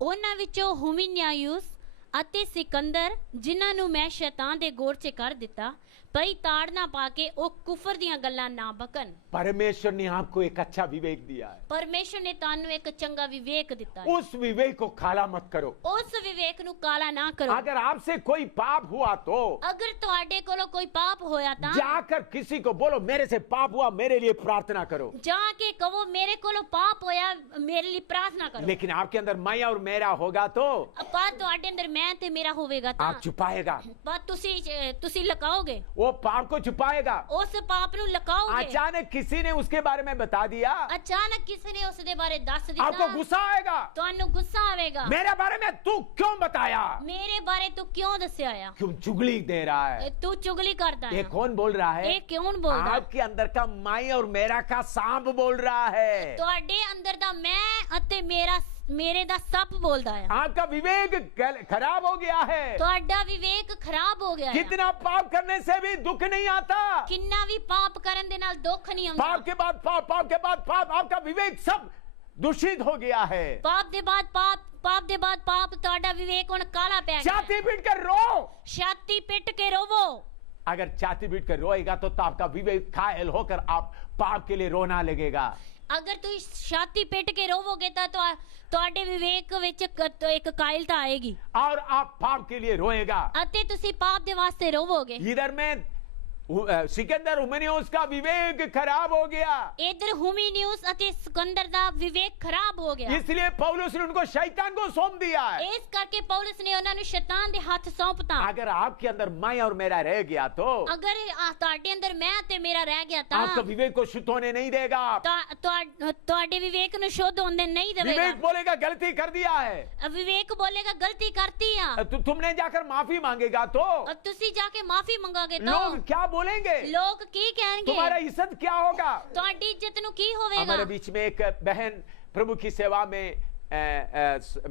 ਉਹਨਾਂ ਵਿੱਚੋਂ ਹੁਮੀਨਿਆਯੂਸ ਅਤੇ ਸਿਕੰਦਰ, ਜਿਨ੍ਹਾਂ ਨੂੰ ਮੈਂ ਸ਼ੈਤਾਨ ਦੇ ਗੋਰ 'ਚ ਕਰ ਦਿੱਤਾ, ਭਈ ਤਾੜ ਨਾ ਪਾ ਕੇ ਉਹ ਕੁਫਰ ਦੀਆਂ ਗੱਲਾਂ ਨਾ ਬਕਣ। परमेश्वर ने आपको एक अच्छा विवेक दिया है, ਪਰਮੇਸ਼ਰ ਨੇ ਤੁਹਾਨੂੰ ਇੱਕ ਚੰਗਾ ਵਿਵੇਕ ਦਿੱਤਾ ਹੈ। उस विवेक को काला मत करो। ਉਸ ਵਿਵੇਕ ਨੂੰ ਕਾਲਾ ਨਾ ਕਰੋ। अगर आपसे कोई पाप हुआ तो ਅਗਰ ਤੁਹਾਡੇ ਕੋਲੋਂ ਕੋਈ ਪਾਪ ਹੋਇਆ ਤਾਂ जाकर किसी को बोलो मेरे से पाप हुआ, मेरे लिए प्रार्थना करो। ਜਾ ਕੇ ਕਹੋ ਮੇਰੇ ਕੋਲੋਂ ਪਾਪ ਹੋਇਆ, ਮੇਰੇ ਲਈ ਪ੍ਰਾਰਥਨਾ ਕਰੋ। लेकिन आपके अंदर मैं और मेरा होगा तो ਪਰ ਤੁਹਾਡੇ ਅੰਦਰ ਮੈਂ ਤੇ ਮੇਰਾ ਹੋਵੇਗਾ ਤਾਂ आप छुपाएगा, ਪਰ ਤੁਸੀਂ ਲੁਕਾਓਗੇ, वो पाप को छुपाएगा। ਉਸ ਪਾਪ ਨੂੰ ਲੁਕਾਓਗੇ। अचानक किसी ने उसके बारे में बता दिया, ਅਚਾਨਕ ਕਿਸੇ ਨੇ ਉਸ ਦੇ ਬਾਰੇ ਦੱਸ आपको ਦਿੱਤਾ, गुस्सा आएगा, ਤੁਹਾਨੂੰ ਗੁੱਸਾ ਆਵੇਗਾ। मेरे बारे में तू क्यों बताया, ਮੇਰੇ ਬਾਰੇ ਤੂੰ ਕਿਉਂ ਦੱਸਿਆ ਆ? क्यों चुगली दे रहा है। ਤੂੰ ਚੁਗਲੀ ਕਰਦਾ ये ਹੈ। कौन बोल रहा है? ਇਹ ਕਿਉਂ ਬੋਲਦਾ? आपके अंदर का मैं और मेरा का सांप बोल रहा है। ਤੁਹਾਡੇ ਅੰਦਰ ਦਾ ਮੈਂ ਅਤੇ ਮੇਰੇ ਦਾ ਸੱਪ ਬੋਲਦਾ ਹੈ। आपका विवेक खराब हो गया है। ਤੁਹਾਡਾ ਵਿਵੇਕ ਖਰਾਬ ਹੋ ਗਿਆ ਹੈ। कितना पाप करने से भी दुख नहीं आता। ਕਿੰਨਾ ਵੀ ਪਾਪ ਕਰਨ ਦੇ ਨਾਲ ਦੁੱਖ ਨਹੀਂ पाप ਆਉਂਦਾ। के बाद पाप, पाप के बाद पाप, आपका विवेक सब दूषित हो गया है। ਪਾਪ ਦੇ ਬਾਅਦ ਪਾਪ, ਪਾਪ ਦੇ ਬਾਅਦ ਪਾਪ, ਤੁਹਾਡਾ ਵਿਵੇਕ ਹੁਣ ਕਾਲਾ ਪੈ ਗਿਆ ਹੈ। छाती पीट कर रो। ਛਾਤੀ ਪਿੱਟ ਕੇ ਰੋਵੋ। अगर छाती पीट कर रोएगा तो आपका विवेक घायल होकर आप पाप के लिए रोना लगेगा। ਅਗਰ ਤੁਸੀਂ ਛਾਤੀ ਪਿੱਟ ਕੇ ਰੋਵੋਗੇ ਤਾਂ ਤੁਹਾਡੇ ਵਿਵੇਕ ਵਿੱਚ ਇੱਕ ਕਾਇਲਤਾ ਆਏਗੀ और आप पाप के लिए रोएगा। ਅਤੇ ਤੁਸੀਂ ਪਾਪ ਦੇ ਵਾਸਤੇ ਰੋਵੋਗੇ। इधर में सिकंदर हुमनियुस का विवेक खराब हो गया, ਇਧਰ ਹੁਮੀਨਿਊਸ ਅਤੇ ਸਿਕੰਦਰ ਦਾ ਵਿਵੇਕ ਖਰਾਬ ਹੋ ਗਿਆ। इसलिए पौलुस ने उनको शैतान को सौंप दिया है। ਇਸ ਕਰਕੇ ਪੌਲਸ ਨੇ ਉਹਨਾਂ ਨੂੰ ਸ਼ੈਤਾਨ ਦੇ ਹੱਥ ਸੌਂਪਤਾ। अगर आपके अंदर मैं और मेरा रह गया तो ਅਗਰ ਤੁਹਾਡੇ ਅੰਦਰ ਮੈਂ ਤੇ ਮੇਰਾ ਰਹਿ ਗਿਆ ਤਾਂ आपका विवेक को शुद्ध होने नहीं देगा। ਤੁਹਾਡੇ ਵਿਵੇਕ ਨੂੰ ਸ਼ੁੱਧ ਹੋਣ ਨਹੀਂ ਦੇਵੇਗਾ। विवेक बोलेगा गलती कर दिया है, ਵਿਵੇਕ ਬੋਲੇਗਾ ਗਲਤੀ ਕਰਤੀ ਆ। तुमने जाकर माफी मांगेगा तो ਤੁਸੀਂ ਜਾ ਕੇ ਮਾਫੀ ਮੰਗੋਗੇ ਤਾਂ लोग क्या बोलेंगे, ਲੋਕ ਕੀ ਕਹਿਣਗੇ? तुम्हारा इज्जत क्या होगा। ਤੁਹਾਡੀ ਇੱਜ਼ਤ ਨੂੰ ਕੀ ਹੋਵੇਗਾ? हमारे बीच में एक बहन प्रभु की सेवा में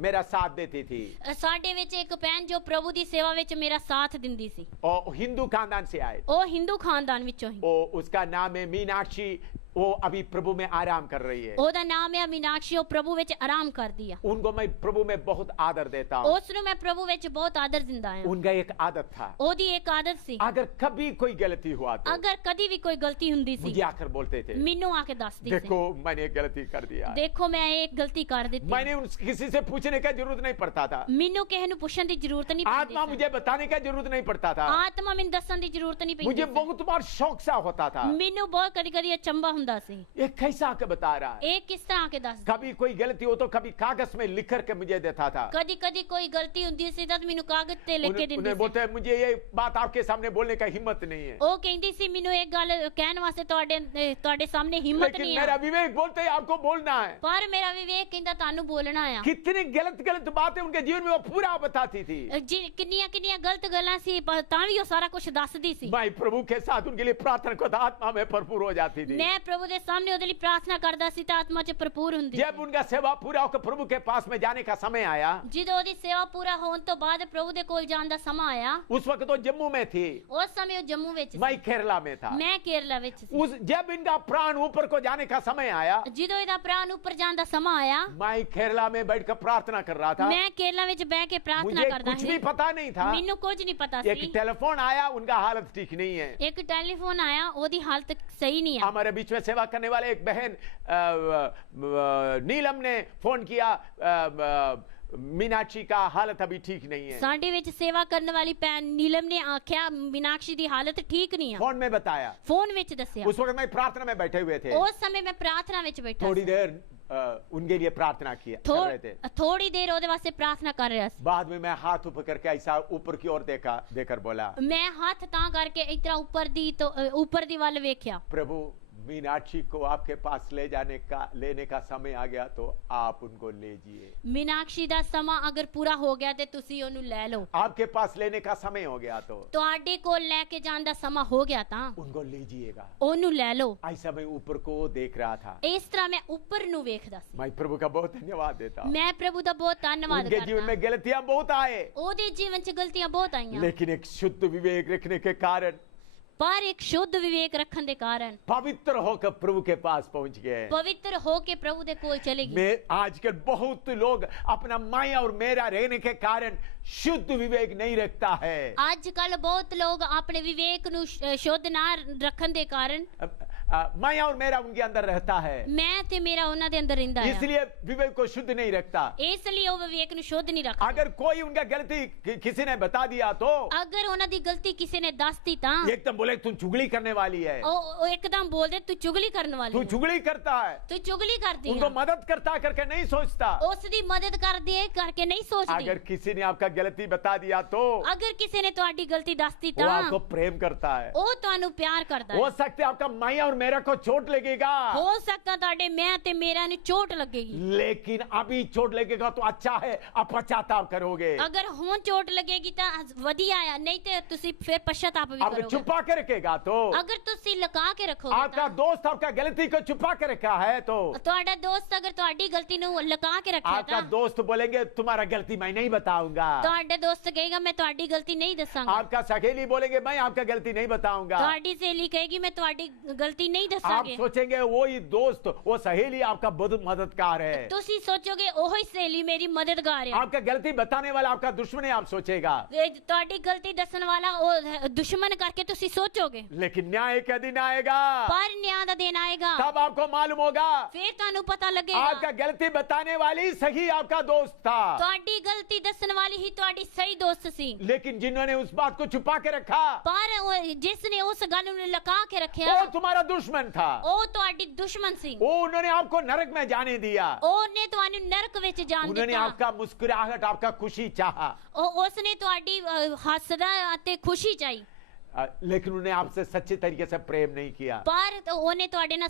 मेरा साथ देती थी, ਸਾਡੇ ਵਿੱਚ ਇੱਕ ਭੈਣ ਜੋ ਪ੍ਰਭੂ ਦੀ ਸੇਵਾ ਵਿੱਚ ਮੇਰਾ ਸਾਥ ਦਿੰਦੀ ਸੀ। और हिंदू खानदान से आए। ਉਹ ਹਿੰਦੂ ਖਾਨਦਾਨ ਵਿੱਚੋਂ ਹੀ। उसका नाम है मीनाक्षी। वो अभी प्रभु में आराम कर रही है। ਉਹਦਾ ਨਾਮ ਹੈ ਮੀਨਾਕਸ਼ੀ। ਉਹ ਪ੍ਰਭੂ ਵਿੱਚ ਆਰਾਮ ਕਰਦੀ ਆ। उनको मैं प्रभु में बहुत आदर देता हूँ। ਉਸ ਨੂੰ ਮੈਂ ਪ੍ਰਭੂ ਵਿੱਚ ਬਹੁਤ ਆਦਰ ਦਿੰਦਾ ਹਾਂ। उनका एक आदत था, ਉਹਦੀ ਇੱਕ ਆਦਤ ਸੀ, अगर कभी कोई गलती हुआ तो ਅਗਰ ਕਦੀ ਵੀ ਕੋਈ ਗਲਤੀ ਹੁੰਦੀ ਸੀ मुझे आकर बोलते थे, ਮੈਨੂੰ ਆ ਕੇ ਦੱਸਦੀ देखो ਸੀ, मैंने एक गलती कर दिया। ਦੇਖੋ ਮੈਂ ਇੱਕ ਗਲਤੀ ਕਰ ਦਿੱਤੀ। मैंने किसी से पूछने का जरूरत नहीं पड़ता था, ਮੈਨੂੰ ਕਿਸੇ ਨੂੰ ਪੁੱਛਣ ਦੀ ਜ਼ਰੂਰਤ ਨਹੀਂ आत्मा ਪੈਂਦੀ। मुझे बताने का जरूरत नहीं पड़ता था, ਆਤਮਾ ਮੈਨੂੰ ਦੱਸਣ ਦੀ ਜ਼ਰੂਰਤ ਨਹੀਂ मुझे ਪੈਂਦੀ। बहुत बार शौक सा होता था। ਮੈਨੂੰ ਬਹੁਤ ਕਦੀ ਕਦੀ ਅਚੰਭਾ ਹੁੰਦਾ ਸੀ, ये कैसा आके बता रहा है। ਇਹ किस तरह के ਦੱਸ। कभी कोई गलती हो तो कभी कागज में लिख करके मुझे देता था। ਕਦੀ ਕਦੀ ਕੋਈ ਗਲਤੀ ਹੁੰਦੀ ਸੀ ਤਾਂ ਮੈਨੂੰ ਕਾਗਜ਼ ਤੇ ਲਿਖ ਕੇ ਦਿੰਦੀ उन्हें ਸੀ। बोलते हैं मुझे ये बात आपके सामने बोलने का हिम्मत नहीं है, ਉਹ ਕਹਿੰਦੀ ਸੀ ਮੈਨੂੰ ਇਹ ਗੱਲ ਕਹਿਣ ਵਾਸਤੇ ਤੁਹਾਡੇ ਸਾਹਮਣੇ ਹਿੰਮਤ लेकिन ਨਹੀਂ मेरा ਆ। विवेक बोलते हैं आपको बोलना है। ਪਰ ਮੇਰਾ ਵਿਵੇਕ ਕਹਿੰਦਾ ਤੁਹਾਨੂੰ ਬੋਲਣਾ ਆ। कितनी गलत गलत बातें उनके जीवन में वो पूरा बताती थी। ਕਿੰਨੀਆਂ ਕਿੰਨੀਆਂ ਗਲਤ ਗੱਲਾਂ ਸੀ ਤਾਂ ਵੀ ਉਹ ਸਾਰਾ ਕੁਝ ਦੱਸਦੀ ਸੀ। मैं प्रभु के साथ उनके लिए प्रार्थना करता, आत्मा में भरपूर हो जाती थी। ਮੈਂ ਪ੍ਰਭੂ ਦੇ ਸਾਹਮਣੇ ਉਹਦੇ ਲਈ ਪ੍ਰਾਰਥਨਾ ਕਰਦਾ ਸੀ ਤਾਂ ਆਤਮਾ 'ਚ ਭਰਪੂਰ ਹੁੰਦੀ ਸੀ। जब उनका सेवा पूरा होकर प्रभु के पास में जाने का समय आया, ਜਦੋਂ ਉਹਦੀ ਸੇਵਾ ਪੂਰਾ ਹੋਣ ਤੋਂ ਬਾਅਦ ਪ੍ਰਭੂ ਦੇ ਕੋਲ ਜਾਣ ਦਾ ਸਮਾਂ ਆਇਆ, उस वक्त तो जम्मू में थी, ਉਸ ਸਮੇਂ ਉਹ ਜੰਮੂ ਵਿੱਚ ਸੀ, मैं केरला में था। ਮੈਂ ਕੇਰਲਾ ਵਿੱਚ ਸੀ। जब इनका प्राण ऊपर को जाने का समय आया, ਜਦੋਂ ਇਹਦਾ ਪ੍ਰਾਣ ਉੱਪਰ ਜਾਣ ਦਾ ਸਮਾਂ ਆਇਆ, मैं केरला में बैठकर प्रार्थना कर रहा था। ਮੈਂ ਕੇਰਲਾ ਵਿੱਚ ਬਹਿ ਕੇ ਪ੍ਰਾਰਥਨਾ मुझे ਕਰਦਾ कुछ ਸੀ। भी पता नहीं था। ਮੈਨੂੰ ਕੁਝ ਨਹੀਂ ਪਤਾ एक ਸੀ। टेलीफोन आया, उनका हालत ठीक नहीं है। ਇੱਕ ਟੈਲੀਫੋਨ ਆਇਆ, ਉਹਦੀ ਹਾਲਤ ਸਹੀ ਨਹੀਂ ਆ। हमारे बीच में सेवा करने वाले एक बहन नीलम ने फोन किया, मीनाक्षी का हालत अभी ठीक नहीं है। ਸਾਡੇ ਵਿੱਚ ਸੇਵਾ ਕਰਨ ਵਾਲੀ ਭੈਣ ਨੀਲਮ ਨੇ ਆਖਿਆ ਮੀਨਾਕਸ਼ੀ ਦੀ ਹਾਲਤ ਠੀਕ ਨਹੀਂ ਆ। फोन में बताया। ਫੋਨ ਵਿੱਚ ਦੱਸਿਆ। उस वक्त मैं प्रार्थना में बैठे हुए थे। ਉਸ ਸਮੇਂ ਮੈਂ ਪ੍ਰਾਰਥਨਾ ਵਿੱਚ ਬੈਠਾ थोड़ी ਸੀ। देर उनके लिए प्रार्थना कर रहे थे। ਥੋੜੀ ਦੇਰ ਉਹਦੇ ਵਾਸਤੇ ਪ੍ਰਾਰਥਨਾ ਕਰ ਰਿਹਾ ਸੀ। बाद में मैं हाथ ऊपर करके ऐसा ऊपर की ओर देकर बोला, ਮੈਂ ਹੱਥ ਤਾਂ ਕਰਕੇ ਇਸ ਤਰ੍ਹਾਂ ਉੱਪਰ ਦੀ ਵੱਲ ਵੇਖਿਆ। प्रभु मीनाक्षी को आपके पास लेने का समय आ गया तो आप उनको ले जाइए। ਮੀਨਾਕਸ਼ੀ ਦਾ ਸਮਾਂ ਅਗਰ ਪੂਰਾ ਹੋ ਗਿਆ ਤੇ ਤੁਸੀਂ ਉਹਨੂੰ ਲੈ ਲਓ। आपके पास लेने का समय हो गया तो ਤੁਹਾਡੇ ਕੋਲ ਲੈ ਕੇ ਜਾਣ ਦਾ ਸਮਾਂ ਹੋ ਗਿਆ ਤਾਂ उनको ले जाइएगा। ਉਹਨੂੰ ਲੈ ਲਓ। ऐसा मैं ऊपर को देख रहा था। ਇਸ ਤਰ੍ਹਾਂ ਮੈਂ ਉੱਪਰ ਨੂੰ ਵੇਖਦਾ ਸੀ। मैं प्रभु का बहुत धन्यवाद देता हूं। ਮੈਂ ਪ੍ਰਭੂ ਦਾ ਬਹੁਤ ਧੰਨਵਾਦ उनके जीवन ਕਰਦਾ। में गलतियां बहुत आए, ਉਹਦੇ ਜੀਵਨ 'ਚ ਗਲਤੀਆਂ ਬਹੁਤ ਆਈਆਂ, लेकिन एक शुद्ध विवेक रखने के कारण पर एक शुद्ध विवेक रखने के कारण पवित्र होकर प्रभु के पास पहुंच गए। पवित्र होके प्रभु दे कोल चले गए। मैं आजकल बहुत लोग अपना मैं और मेरा रहने के कारण शुद्ध विवेक नहीं रखता है। आजकल बहुत लोग अपने विवेक नु शुद्ध ना रखने के कारण मैं और मेरा उनके अंदर रहता है, मैं ते मेरा उन्हां दे अंदर रहिंदा है, इसलिए विवेक को शुद्ध नहीं रखता। इसलिए वो विवेक नु शुद्ध नहीं रखता। अगर कोई उनका गलती किसी ने बता दिया तो अगर उन्हां दी गलती किसी ने दस दी तां एकदम बोले तुम चुगली करने वाली है, ओ एकदम बोल दे तू चुगली करने वाली तू है, चुगली करता है, तू चुगली करती उनको है, मदद करता करके नहीं सोचता। उसदी मदद कर दे करके नहीं सोचती। अगर किसी ने आपका गलती बता दिया तो अगर किसी ने तुम्हारी गलती दस दी वो तां आपको प्रेम करता है। ਉਹ ਤੁਹਾਨੂੰ ਪਿਆਰ ਕਰਦਾ हो ਹੈ। सकता है आपका मैं और मेरा को चोट लगेगा, ਹੋ ਸਕਦਾ ਤੁਹਾਡੇ ਮੈਂ ਤੇ ਮੇਰਾ ਨੂੰ ਚੋਟ ਲੱਗੇਗੀ, लेकिन अभी चोट लगेगा तो अच्छा है, आप पश्चाताप करोगे। ਅਗਰ ਹੁਣ ਚੋਟ ਲੱਗੇਗੀ ਤਾਂ ਵਧੀਆ ਆ, ਨਹੀਂ ਤੇ ਤੁਸੀਂ ਫਿਰ ਪਛਤਾਪ ਵੀ आपको ਕਰੋਗੇ। छुपा के रखेगा तो ਅਗਰ ਤੁਸੀਂ ਲੁਕਾ ਕੇ ਰੱਖੋਗੇ आपका ਤਾਂ दोस्त आपका गलती को छुपा के रखा है तो ਤੁਹਾਡਾ ਦੋਸਤ ਅਗਰ ਤੁਹਾਡੀ ਗਲਤੀ ਨੂੰ ਲੁਕਾ ਕੇ ਰੱਖਿਆ आपका ਤਾਂ दोस्त बोलेंगे तुम्हारा गलती मैं नहीं बताऊंगा, ਤੁਹਾਡੇ ਦੋਸਤ ਕਹੇਗਾ ਮੈਂ ਤੁਹਾਡੀ ਗਲਤੀ ਨਹੀਂ ਦੱਸਾਂਗਾ, आपका सहेली बोलेंगे मैं आपका गलती नहीं बताऊंगा। ਤੁਹਾਡੀ ਸਹੇਲੀ ਕਹੇਗੀ ਮੈਂ ਤੁਹਾਡੀ ਗਲਤੀ नहीं आप ਦੱਸਾਂਗੇ। सोचेंगे वही दोस्त वो सहेली आपका बहुत मददगार है, ਤੁਸੀਂ ਸੋਚੋਗੇ ਉਹੀ ਸਹੇਲੀ ਮੇਰੀ ਮਦਦਗਾਰ ਹੈ। आपका गलती बताने वाला आपका दुश्मन है, आप सोचेगा। ਤੁਹਾਡੀ ਗਲਤੀ ਦੱਸਣ ਵਾਲਾ ਉਹ ਦੁਸ਼ਮਣ ਕਰਕੇ ਤੁਸੀਂ ਸੋਚੋਗੇ। लेकिन न्याय का दिन आएगा, ਪਰ ਨਿਆਂ ਦਾ ਦਿਨ ਆਏਗਾ, तब आपको मालूम होगा ਫਿਰ ਤੁਹਾਨੂੰ ਪਤਾ ਲੱਗੇਗਾ आपका गलती बताने वाली सही आपका दोस्त था, ਤੁਹਾਡੀ ਗਲਤੀ ਦੱਸਣ ਵਾਲੀ ਹੀ ਤੁਹਾਡੀ ਸਹੀ ਦੋਸਤ ਸੀ। लेकिन जिन्होंने उस बात को छुपा के रखा ਪਰ ਜਿਸ ਨੇ ਉਸ ਗੱਲ ਨੂੰ ਲੁਕਾ ਕੇ ਰੱਖਿਆ वो तुम्हारा दुश्मन था, ਉਹ ਤੁਹਾਡੀ ਦੁਸ਼ਮਣ ਸੀ। वो उन्होंने आपको नरक में जाने दिया, ਉਹਨੇ ਤੁਹਾਨੂੰ ਨਰਕ ਵਿੱਚ ਜਾਣ उन्होंने ਦਿੱਤਾ। आपका मुस्कुराहट आपका खुशी चाहा, ਉਸਨੇ ਤੁਹਾਡੀ ਹੱਸਦਾ ਅਤੇ ਖੁਸ਼ੀ ਚਾਹੀ, लेकिन उन्हें आपसे सच्चे तरीके से प्रेम नहीं किया। ਪਰ ਉਹਨੇ ਤੁਹਾਡੇ ਨਾਲ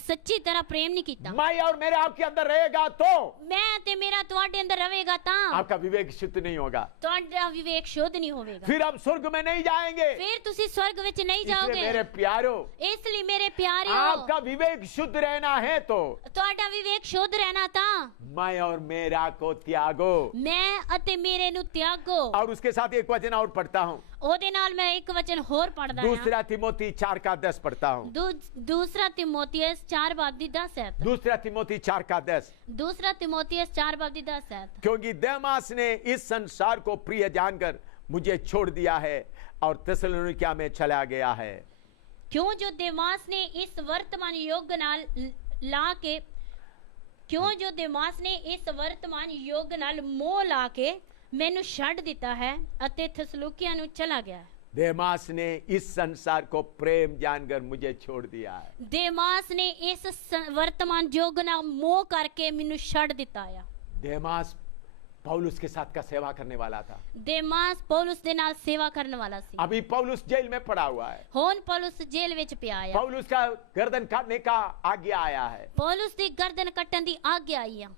ਸੱਚੀ ਤਰ੍ਹਾਂ ਪ੍ਰੇਮ नहीं ਕੀਤਾ। मैं और मेरे आपके अंदर रहेगा तो ਮੈਂ ਤੇ ਮੇਰਾ ਤੁਹਾਡੇ ਅੰਦਰ ਰਹੇਗਾ ਤਾਂ आपका विवेक शुद्ध नहीं होगा, ਤੁਹਾਡਾ ਵਿਵੇਕ ਸ਼ੁੱਧ ਨਹੀਂ ਹੋਵੇਗਾ, फिर आप स्वर्ग में नहीं जाएंगे। ਫਿਰ ਤੁਸੀਂ स्वर्ग ਵਿੱਚ नहीं इसलिए ਜਾਓਗੇ। मेरे प्यारो ਇਸ ਲਈ ਮੇਰੇ ਪਿਆਰਿਓ आपका विवेक शुद्ध रहना है तो ਤੁਹਾਡਾ ਵਿਵੇਕ ਸ਼ੁੱਧ ਰਹਿਣਾ ਤਾਂ मैं और मेरा को त्यागो। ਮੈਂ ਅਤੇ ਮੇਰੇ ਨੂੰ ਤਿਆਗੋ। और उसके साथ एक वचन और पढ़ता हूँ, ਉਹਦੇ ਨਾਲ ਮੈਂ ਇੱਕ ਵਚਨ ਹੋਰ ਪੜਦਾ ਹਾਂ। दूसरा तिमोथी 4:10 पढ़ता हूँ। दूसरा तिमोथियस 4:10 है। दूसरा तिमोथी 4:10, दूसरा तिमोथियस 4:10 है। क्योंकि देमास ने इस संसार को प्रिय जानकर मुझे छोड़ दिया है और थिस्सलुनीकिया में चला गया है। क्यों जो देमास ने इस वर्तमान युग नाल ला के क्यों जो देमास ने इस वर्तमान युग नाल मोह ला के ਮੈਨੂੰ ਛੱਡ ਦਿੱਤਾ ਹੈ ਅਤੇ ਥਿਸਲੁਕੀਆ ਨੂੰ ਚਲਾ ਗਿਆ ਹੈ। देमास ने इस संसार को प्रेम जानकर मुझे छोड़ दिया है। ਦੇਮਾਸ ਨੇ ਇਸ वर्तमान युग ਨਾਲ ਮੋਹ ਕਰਕੇ ਮੈਨੂੰ ਛੱਡ ਦਿੱਤਾ ਆ। देमास पौलुस के साथ का सेवा करने वाला था। ਦੇਮਾਸ ਪੌਲੁਸ ਦੇ ਨਾਲ ਸੇਵਾ ਕਰਨ ਵਾਲਾ ਸੀ। अभी पौलुस जेल में पड़ा हुआ है, ਹੁਣ ਪੌਲੁਸ ਜੇਲ੍ਹ ਵਿੱਚ ਪਿਆ ਆ। पौलुस का गर्दन काटने का आज्ञा आया है। ਪੌਲੁਸ ਦੀ ਗਰਦਨ ਕੱਟਣ ਦੀ ਆਗਿਆ ਆਈ ਆ।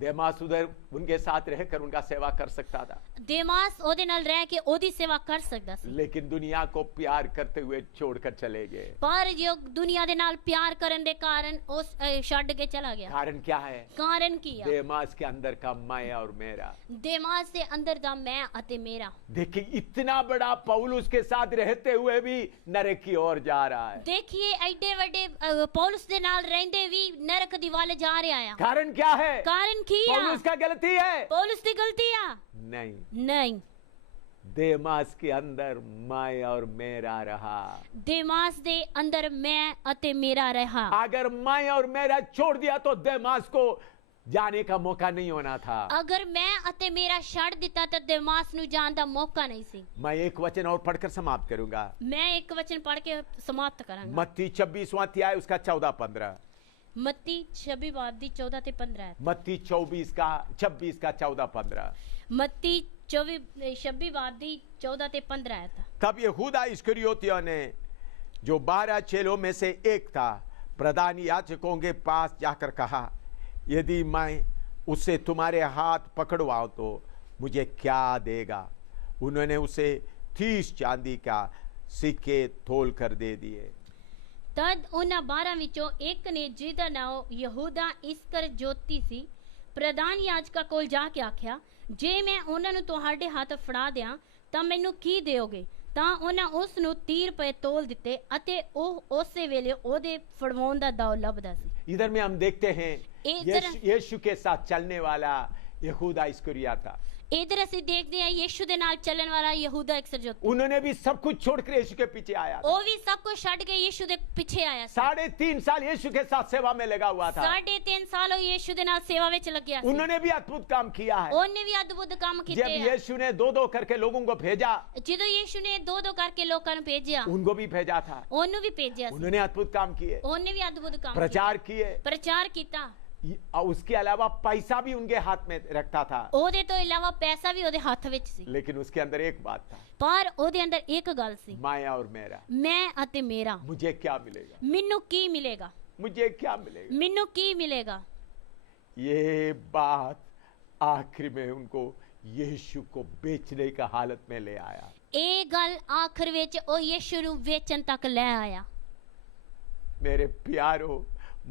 देमास उधर उनके साथ रहकर उनका सेवा कर सकता था, ਦੇਮਾਸ ਉਹਦੇ ਨਾਲ ਰਹਿ ਕੇ ਉਹਦੀ ਸੇਵਾ ਕਰ ਸਕਦਾ ਸੀ। लेकिन दुनिया को प्यार करते हुए छोड़कर चले गए। ਪਰ ਜੋ ਦੁਨੀਆ ਦੇ ਨਾਲ ਪਿਆਰ ਕਰਨ ਦੇ ਕਾਰਨ ਉਹ ਛੱਡ ਕੇ ਚਲਾ ਗਿਆ। कारण क्या है? ਕਾਰਨ ਕੀ ਆ? देमास के अंदर का मैं और मेरा। ਦੇਮਾਸ ਦੇ ਅੰਦਰ ਦਾ ਮੈਂ ਅਤੇ ਮੇਰਾ। देखिए इतना बड़ा पौलुस के साथ रहते हुए भी नरक की ओर जा रहा है। ਦੇਖੀਏ ਐਡੇ ਵੱਡੇ ਪੌਲੁਸ ਦੇ ਨਾਲ ਰਹਿੰਦੇ ਵੀ ਨਰਕ ਦੀ ਵੱਲ ਜਾ ਰਿਹਾ ਆ। कारण क्या है? ਕਾਰਨ ਕੀ ਆ? पौलुस का गलती है? ਪੌਲੁਸ ਦੀ ਗਲਤੀ ਆ? नहीं, ਨਹੀਂ। देमास के अंदर मैं और मेरा रहा। ਦੇਮਾਸ ਦੇ ਅੰਦਰ ਮੈਂ ਅਤੇ ਮੇਰਾ ਰਹਾ। अगर मैं और मेरा छोड़ दिया तो देमास को जाने का मौका नहीं होना था। ਅਗਰ ਮੈਂ ਅਤੇ ਮੇਰਾ ਛੱਡ ਦਿੱਤਾ ਤਾਂ ਦੇਮਾਸ ਨੂੰ ਜਾਣ ਦਾ ਮੌਕਾ ਨਹੀਂ ਸੀ। मैं एक वचन और पढ़कर समाप्त करूंगा। ਮੈਂ ਇੱਕ ਵਚਨ ਪੜ੍ਹ ਕੇ ਸਮਾਪਤ ਕਰਾਂਗਾ। मत्ती 26वां अध्याय उसका 14-15। मत्ती 26 बाब दी 14 ते 15 है। मत्ती 26 का 14-15। मत्ती 26 बाब दी 14 ते 15 है। तब यहूदा इस्करियोतियों ने जो 12 चेलों में से एक था प्रधान याजकों के पास जाकर कहा, यदि मैं उससे तुम्हारे हाथ पकड़वाऊं तो मुझे क्या देगा? उन्होंने उसे 30 चांदी का सिक्के तोल कर दे दिए। तद उन्हां 12 ਵਿੱਚੋਂ ਇੱਕ ਨੇ ਜਿਹਦਾ ਨਾਮ ਯਹੂਦਾ ਇਸਕਰਜੋਤੀ ਸੀ ਪ੍ਰਧਾਨ ਯਾਜਕਾਂ ਕੋਲ ਜਾ ਕੇ ਆਖਿਆ, ਜੇ ਮੈਂ ਉਹਨਾਂ ਨੂੰ ਤੁਹਾਡੇ ਹੱਥ ਫੜਾ ਦਿਆਂ ਤਾਂ ਮੈਨੂੰ ਕੀ ਦਿਓਗੇ? ਤਾਂ ਉਹਨਾਂ ਉਸ ਨੂੰ 30 ਰੁਪਏ ਤੋਲ ਦਿੱਤੇ ਅਤੇ ਉਹ ਉਸੇ ਵੇਲੇ ਉਹਦੇ ਫੜਵਾਉਣ ਦਾ ਦਾਅ ਲੱਭਦਾ ਸੀ। इधर में हम देखते हैं इधर- यीशु के साथ चलने वाला यहूदा इस्करियोती, ਇਧਰ ਅਸੀਂ ਦੇਖਦੇ ਹਾਂ ਯੀਸ਼ੂ ਦੇ ਨਾਲ ਚੱਲਣ ਵਾਲਾ ਯਹੂਦਾ ਇਸਕਰਿਓਤੀ, उन्होंने भी सब कुछ छोड़कर यीशु के पीछे आया था। ਉਹ भी सਭ कुछ ਛੱਡ ਕੇ ਯੀਸ਼ੂ ਦੇ ਪਿੱਛੇ ਆਇਆ ਸੀ। 3.5 साल यीशु के साथ सेवा में लगा हुआ था। 3.5 ਸਾਲ ਉਹ ਯੀਸ਼ੂ ਦੇ ਨਾਲ ਸੇਵਾ ਵਿੱਚ ਲੱਗਿਆ ਸੀ। उन्होंने भी अद्भुत काम किया है। ਉਹਨੇ ਵੀ ਅਦਭੁਤ ਕੰਮ ਕੀਤੇ जब ਆ। यीशु ने 2-2 करके लोगों को भेजा, ਜਦੋਂ ਯੀਸ਼ੂ ਨੇ ਦੋ ਦੋ ਕਰਕੇ ਲੋਕਾਂ ਨੂੰ ਭੇਜਿਆ, उनको भी भेजा था। ਉਹਨੂੰ ਵੀ ਭੇਜਿਆ ਸੀ। उन्होंने अद्भुत काम किए, ਉਹਨੇ ਵੀ ਅਦਭੁਤ ਕੰਮ ਕੀਤਾ, प्रचार किए। ਪ੍ਰਚਾਰ ਕੀਤਾ। और उसके अलावा पैसा भी उनके हाथ में रखता था। ਉਹਦੇ ਤੋਂ ਇਲਾਵਾ ਪੈਸਾ ਵੀ ਉਹਦੇ ਹੱਥ ਵਿੱਚ ਸੀ। लेकिन उसके अंदर एक बात था, ਪਰ ਉਹਦੇ ਅੰਦਰ ਇੱਕ ਗੱਲ ਸੀ, माया और मेरा। ਮੈਂ ਅਤੇ ਮੇਰਾ। मुझे क्या मिलेगा, ਮੈਨੂੰ ਕੀ ਮਿਲੇਗਾ, मुझे क्या मिलेगा। ਮੈਨੂੰ ਕੀ ਮਿਲੇਗਾ। ये बात आखिर में उनको यीशु को बेचने का हालत में ले आया। ਇਹ ਗੱਲ ਆਖਰ ਵਿੱਚ ਉਹ ਯੀਸ਼ੂ ਨੂੰ ਵੇਚਣ ਤੱਕ ਲੈ ਆਇਆ। मेरे प्यारो,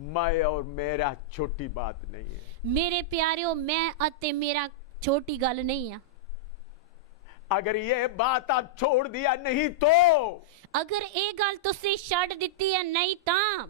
मैं और मेरा छोटी बात नहीं है। ਮੇਰੇ ਪਿਆਰਿਓ, ਮੈਂ ਅਤੇ ਮੇਰਾ ਛੋਟੀ ਗੱਲ ਨਹੀਂ ਆ। अगर ये बात आप छोड़ दिया नहीं तो ਅਗਰ ਇਹ ਗੱਲ ਤੁਸੀਂ ਛੱਡ ਦਿੱਤੀ ਹੈ ਨਹੀਂ ਤਾਂ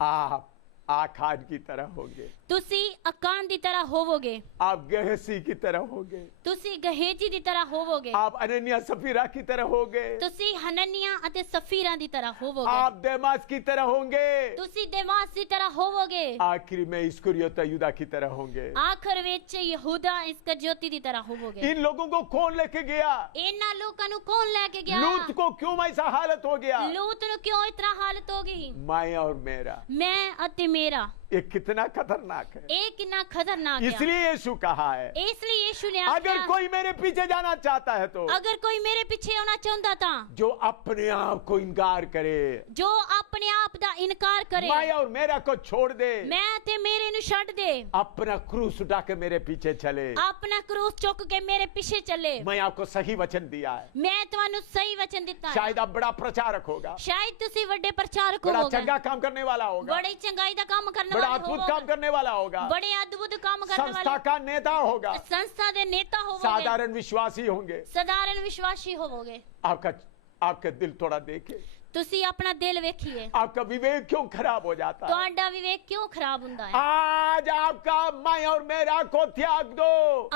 आप आखान की तरह होंगे, ਤੁਸੀਂ ਅਕਾਨ ਦੀ ਤਰ੍ਹਾਂ ਹੋਵੋਗੇ, आप गहसी की तरह होंगे, ਤੁਸੀਂ ਗਹੇਜੀ ਦੀ ਤਰ੍ਹਾਂ ਹੋਵੋਗੇ, आप अनन्या सफीरा की तरह होंगे, ਤੁਸੀਂ ਹਨਨੀਆਂ ਅਤੇ ਸਫੀਰਾਂ ਦੀ ਤਰ੍ਹਾਂ ਹੋਵੋਗੇ, आप देमास की तरह होंगे, ਤੁਸੀਂ ਦੇਮਾਸ ਦੀ ਤਰ੍ਹਾਂ ਹੋਵੋਗੇ, आखिर में इस्करियोती यूदा की तरह होंगे। ਆਖਰ ਵਿੱਚ ਯਹੂਦਾ ਇਸਕਰਿਓਤੀ ਦੀ ਤਰ੍ਹਾਂ ਹੋਵੋਗੇ। इन लोगों को कौन लेके गया? ਇਹਨਾਂ ਲੋਕਾਂ ਨੂੰ ਕੌਣ ਲੈ ਕੇ ਗਿਆ? लूत को क्यों ऐसा हालत हो गया? ਲੂਤ ਨੂੰ ਕਿਉਂ ਇਸ ਤਰ੍ਹਾਂ ਹਾਲਤ ਹੋ ਗਈ? माया और मेरा, ਮੈਂ ਅਤੇ ਮੇਰਾ। ये कितना खतरनाक है। ਇਹ ਕਿੰਨਾ ਖਤਰਨਾਕ ਹੈ। इसलिए यीशु कहा है, ਇਸ ਲਈ ਯੀਸ਼ੂ ਨੇ अगर ਆਖਿਆ, कोई मेरे पीछे जाना चाहता है तो ਅਗਰ ਕੋਈ ਮੇਰੇ ਪਿੱਛੇ ਆਉਣਾ ਚਾਹੁੰਦਾ ਤਾਂ जो अपने आप को इनकार करे, ਜੋ ਆਪਣੇ ਆਪ ਦਾ ਇਨਕਾਰ ਕਰੇ, माया और मेरा को छोड़ दे, ਮੈਂ ਤੇ ਮੇਰੇ ਨੂੰ ਛੱਡ ਦੇ, अपना क्रूस उठा के मेरे पीछे चले। ਆਪਣਾ ਕਰੂਸ ਚੁੱਕ ਕੇ ਮੇਰੇ ਪਿੱਛੇ ਚੱਲੇ। मैं आपको सही वचन दिया है। ਮੈਂ ਤੁਹਾਨੂੰ ਸਹੀ ਵਚਨ ਦਿੱਤਾ ਹੈ। शायद आप बड़ा प्रचारक होगा, ਸ਼ਾਇਦ ਤੁਸੀਂ ਵੱਡੇ ਪ੍ਰਚਾਰਕ बड़ा ਹੋਵੋਗੇ, चंगा काम करने वाला होगा, ਬੜੀ ਚੰਗਾਈ ਦਾ ਕੰਮ ਕਰਨ बड़ा ਵਾਲੇ अद्भुत काम ਹੋਵੋਗੇ, करने वाला होगा, बड़े अद्भुत काम करने संस्था वाले, का नेता होगा, संस्था दे नेता होवोगे, साधारण विश्वासी होंगे। साधारण विश्वासी होवोगे। आपका दिल थोड़ा देखे, ਤੁਸੀਂ ਆਪਣਾ ਦਿਲ ਵੇਖੀਏ, आपका विवेक क्यों खराब हो जाता है? ਤੁਹਾਡਾ ਵਿਵੇਕ ਕਿਉਂ ਖਰਾਬ ਹੁੰਦਾ ਹੈ? आज आपका मैं और मेरा को त्याग दो,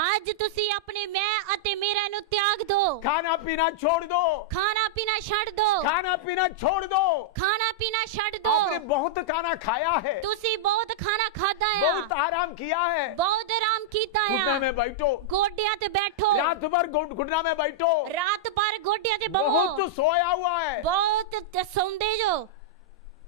ਅੱਜ ਤੁਸੀਂ ਆਪਣੇ ਮੈਂ ਅਤੇ ਮੇਰਾ ਨੂੰ ਤਿਆਗ ਦਿਓ, खाना पीना छोड़ दो, ਖਾਣਾ ਪੀਣਾ ਛੱਡ ਦਿਓ, खाना पीना छोड़ दो। ਖਾਣਾ ਪੀਣਾ ਛੱਡ आपने ਦਿਓ। बहुत खाना खाया है, ਤੁਸੀਂ ਬਹੁਤ ਖਾਣਾ ਖਾਦਾ ਆ, बहुत आराम किया है, ਬਹੁਤ ਆਰਾਮ ਕੀਤਾ घुटने ਆ, में बैठो, ਗੋਡਿਆਂ ਤੇ ਬੈਠੋ, रात भर घुटना में बैठो, ਰਾਤ ਭਰ ਗੋਡਿਆਂ ਤੇ ਬਵੋ, बहुत सोया हुआ है, ਬਹੁਤ ਸੌਂਦੇ ਜੋ,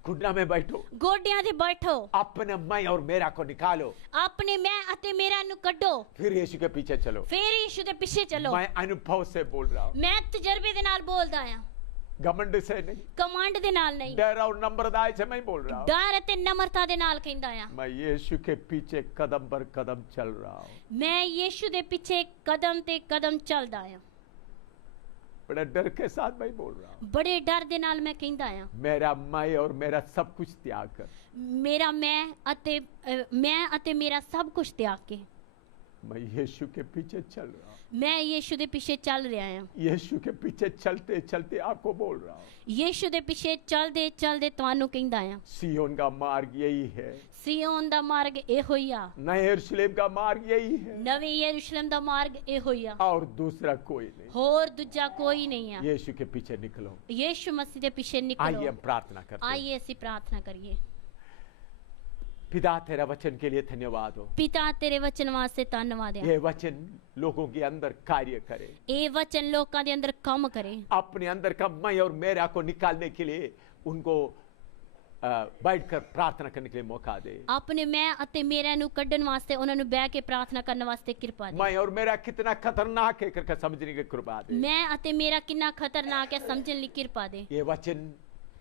घुटना में बैठो, ਗੋਡਿਆਂ ਤੇ ਬੈਠੋ, अपने मैं और मेरा को निकालो, ਆਪਣੇ ਮੈਂ ਅਤੇ ਮੇਰਾ ਨੂੰ ਕੱਢੋ, फिर यीशु के पीछे चलो। ਫਿਰ ਯੀਸ਼ੂ ਦੇ ਪਿੱਛੇ ਚੱਲੋ। मैं अनुभव से बोल रहा हूँ, ਮੈਂ ਤਜਰਬੇ ਦੇ ਨਾਲ ਬੋਲਦਾ ਆ, घमंड से नहीं, ਕਮਾਂਡ ਦੇ ਨਾਲ ਨਹੀਂ, डर और नम्रदाई से मैं बोल रहा हूँ। ਡਰ ਅਤੇ ਨਮਰਤਾ ਦੇ ਨਾਲ ਕਹਿੰਦਾ ਆ। मैं यीशु के पीछे कदम पर कदम चल रहा हूँ, ਮੈਂ ਯੀਸ਼ੂ ਦੇ ਪਿੱਛੇ ਕਦਮ ਤੇ ਕਦਮ ਚੱਲਦਾ ਆ, बड़े डर के साथ मैं बोल रहा हूँ। ਬੜੇ ਡਰ ਦੇ ਨਾਲ ਮੈਂ ਕਹਿੰਦਾ ਆ। मेरा मैं और मेरा सब कुछ त्याग कर ਮੇਰਾ ਮੈਂ ਅਤੇ ਮੇਰਾ ਸਭ ਕੁਝ ਤਿਆਗ ਕੇ मैं यीशु के पीछे चल रहा हूँ। ਮੈਂ ਯੀਸ਼ੂ ਦੇ ਪਿੱਛੇ ਚੱਲ ਰਿਹਾ ਆ। यीशु के पीछे चलते चलते आपको बोल रहा हूँ, ਯੀਸ਼ੂ ਦੇ ਪਿੱਛੇ ਚੱਲਦੇ ਚੱਲਦੇ ਤੁਹਾਨੂੰ ਕਹਿੰਦਾ ਆ, सियोन का मार्ग यही है, ਸੀਓਨ ਦਾ ਮਾਰਗ ਇਹੋ ਹੀ ਆ, नए यरूशलेम का मार्ग यही है, ਨਵੇਂ ਯਰੂਸ਼ਲਮ ਦਾ ਮਾਰਗ ਇਹੋ ਹੀ ਆ, और दूसरा कोई नहीं। ਹੋਰ ਦੂਜਾ ਕੋਈ ਨਹੀਂ ਆ। यीशु के पीछे निकलो। ਯੀਸ਼ੂ मसीह ਦੇ ਪਿੱਛੇ आइए ਨਿਕਲੋ। हम प्रार्थना करते हैं। ਆइए ਅਸੀਂ ਪ੍ਰਾਰਥਨਾ ਕਰੀਏ। पिता तेरा वचन के लिए धन्यवाद हो, ਪਿਤਾ ਤੇਰੇ ਵਚਨ ਵਾਸਤੇ ਧੰਨਵਾਦ ਆ। ये वचन लोगों के अंदर कार्य करे, ਇਹ ਵਚਨ ਲੋਕਾਂ ਦੇ ਅੰਦਰ ਕੰਮ ਕਰੇ, अपने अंदर का मैं और मेरा को निकालने के लिए उनको बैठकर प्रार्थना करने के लिए मौका दे। ਆਪਣੇ ਮੈਂ ਅਤੇ ਮੇਰਾ ਨੂੰ ਕੱਢਣ ਵਾਸਤੇ ਉਹਨਾਂ ਨੂੰ ਬਹਿ ਕੇ ਪ੍ਰਾਰਥਨਾ ਕਰਨ ਵਾਸਤੇ ਕਿਰਪਾ ਦੇ। मैं और मेरा कितना खतरनाक है करके समझने की कृपा दे। ਮੈਂ ਅਤੇ ਮੇਰਾ ਕਿੰਨਾ ਖਤਰਨਾਕ ਹੈ ਸਮਝਣ ਲਈ ਕਿਰਪਾ ਦੇ। ये वचन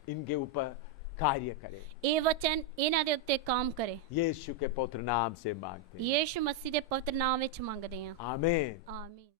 इनके ऊपर कार्य करे, ਇਹ ਵਚਨ ਇਹਨਾਂ ਦੇ ਉੱਤੇ ਕੰਮ ਕਰੇ। यीशु के पवित्र नाम से मांगते हैं, ਯੀਸ਼ੂ ਮਸੀਹ ਦੇ ਪਵਿੱਤਰ ਨਾਮ ਵਿੱਚ ਮੰਗਦੇ ਹਾਂ। आमीन। ਆਮੀਨ।